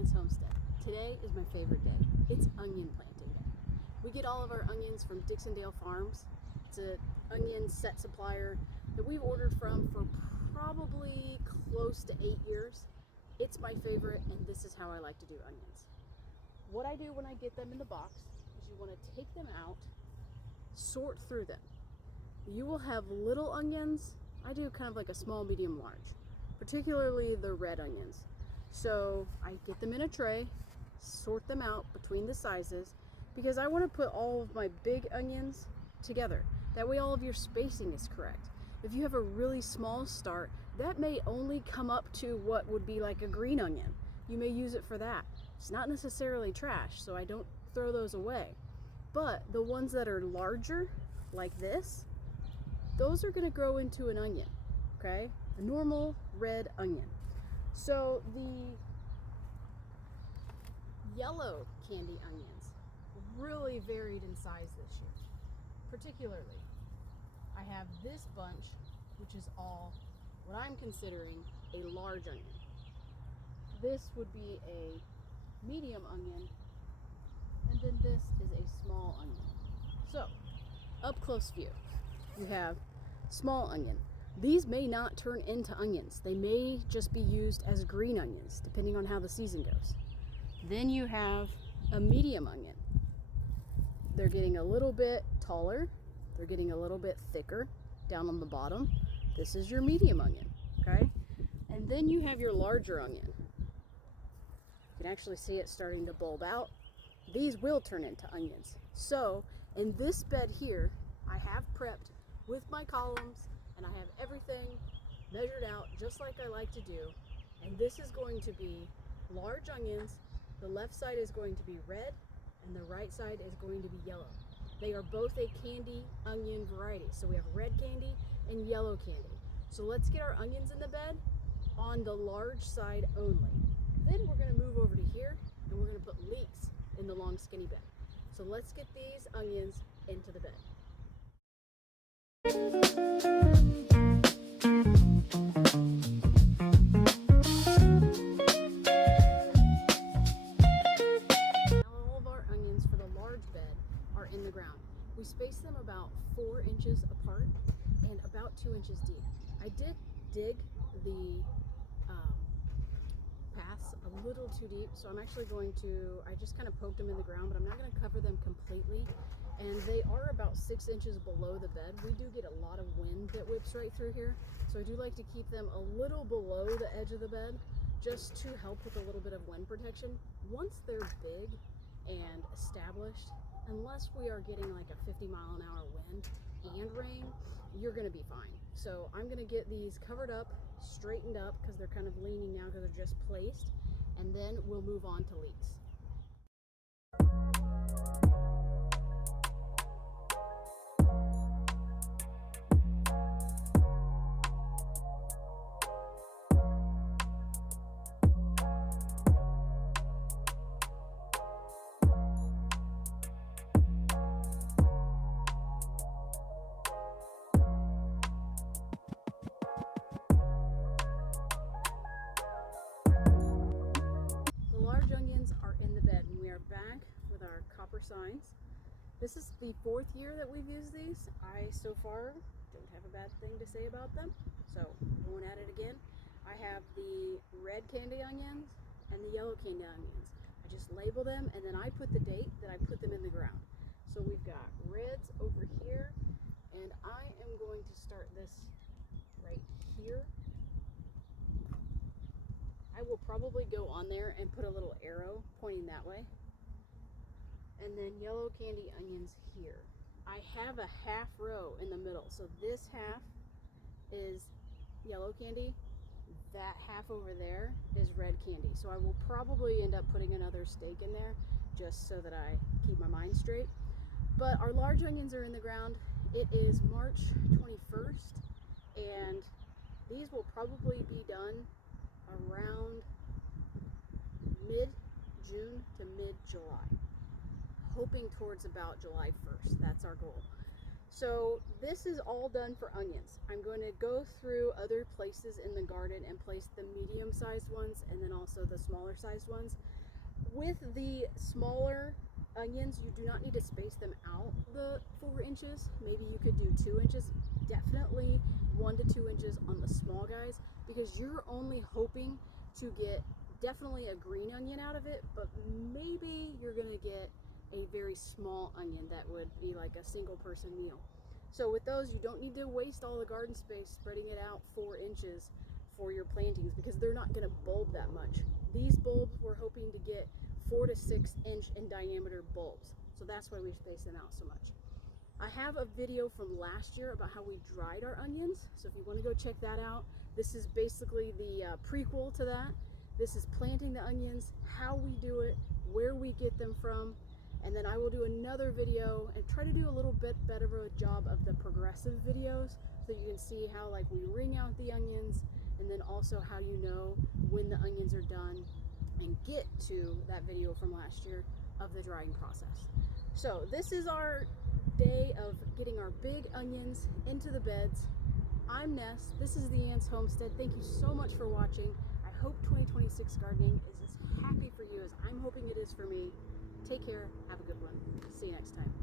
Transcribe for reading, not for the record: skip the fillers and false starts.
Lance Homestead. Today is my favorite day. It's onion planting day. We get all of our onions from Dixondale Farms. It's an onion set supplier that we've ordered from for probably close to 8 years. It's my favorite, and this is how I like to do onions. What I do when I get them in the box is you want to take them out, sort through them. You will have little onions. I do kind of like a small, medium, large, particularly the red onions. So I get them in a tray, sort them out between the sizes, because I want to put all of my big onions together. That way all of your spacing is correct. If you have a really small start, that may only come up to what would be like a green onion. You may use it for that. It's not necessarily trash, so I don't throw those away. But the ones that are larger, like this, those are going to grow into an onion, okay? A normal red onion. So the yellow candy onions really varied in size this year. Particularly, I have this bunch, which is all what I'm considering a large onion. This would be a medium onion, and then this is a small onion. So, up close view, you have small onion. These may not turn into onions. They may just be used as green onions, depending on how the season goes. Then you have a medium onion. They're getting a little bit taller. They're getting a little bit thicker down on the bottom. This is your medium onion, okay? And then you have your larger onion. You can actually see it starting to bulb out. These will turn into onions. So in this bed here, I have prepped with my columns, and I have everything measured out just like I like to do. And this is going to be large onions. The left side is going to be red, and the right side is going to be yellow. They are both a candy onion variety. So we have red candy and yellow candy. So let's get our onions in the bed on the large side only. Then we're gonna move over to here, and we're gonna put leeks in the long skinny bed. So let's get these onions into the bed. All of our onions for the large bed are in the ground. We space them about 4 inches apart and about 2 inches deep. I did dig the paths a little too deep, so I'm actually going to, I just kind of poked them in the ground, but I'm not going to cover them completely. And they are about 6 inches below the bed. We do get a lot of wind that whips right through here, so I do like to keep them a little below the edge of the bed just to help with a little bit of wind protection. Once they're big and established, unless we are getting like a 50-mile-an-hour wind and rain, you're going to be fine. So I'm going to get these covered up, straightened up, because they're kind of leaning now because they're just placed, and then we'll move on to leeks. Onions are in the bed, and we are back with our copper signs. This is the 4th year that we've used these. I so far don't have a bad thing to say about them, so going at it again. I have the red candy onions and the yellow candy onions. I just label them, and then I put the date that I put them in the ground. So we've got reds over here, and I am going to start this right here. I will probably go on there and put a little arrow pointing that way. And then yellow candy onions here. I have a half row in the middle. So this half is yellow candy. That half over there is red candy. So I will probably end up putting another stake in there just so that I keep my mind straight. But our large onions are in the ground. It is March 21st, and these will probably be done around mid-June to mid-July, hoping towards about July 1st. That's our goal. So this is all done for onions. I'm going to go through other places in the garden and place the medium-sized ones and then also the smaller sized ones. With the smaller onions, you do not need to space them out the 4 inches. Maybe you could do 2 inches. Definitely 1 to 2 inches on the small guys, because you're only hoping to get definitely a green onion out of it, but maybe you're gonna get a very small onion that would be like a single person meal. So with those, you don't need to waste all the garden space spreading it out 4 inches for your plantings, because they're not gonna bulb that much. These bulbs, we're hoping to get 4 to 6 inch in diameter bulbs. So that's why we space them out so much. I have a video from last year about how we dried our onions. So if you want to go check that out, this is basically the prequel to that. This is planting the onions, how we do it, where we get them from. And then I will do another video and try to do a little bit better of a job of the progressive videos, so you can see how like we wring out the onions, and then also how you know when the onions are done, and get to that video from last year of the drying process. So this is our day of getting our big onions into the beds. I'm Ness. This is the Ants Homestead. Thank you so much for watching. I hope 2026 gardening is as happy for you as I'm hoping it is for me. Take care. Have a good one. See you next time.